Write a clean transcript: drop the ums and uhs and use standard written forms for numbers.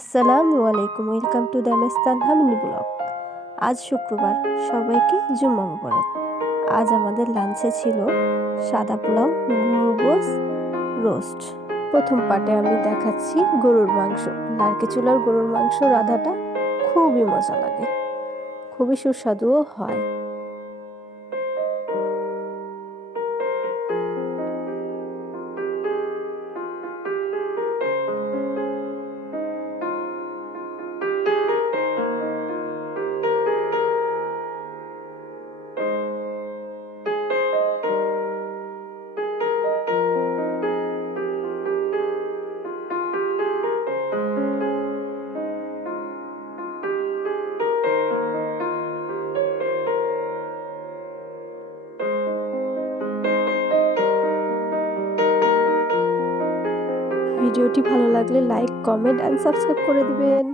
আসসালামু আলাইকুম, welcome to the মেস্তান হামিনি blog. আজ শুক্রবার, সবাইকে জুম্মা মুবারক। আজ আমাদের লাঞ্চে ছিল সাদা পোলাও, গোস রোস্ট। প্রথম পার্টে আমি দেখাচ্ছি গরুর মাংস। লার্কি চুলার গরুর মাংস রাঁধাটা খুবই মজা লাগে, খুবই সুস্বাদুও হয়। ভিডিওটি ভালো লাগলে লাইক, কমেন্ট অ্যান্ড সাবস্ক্রাইব করে দিবেন।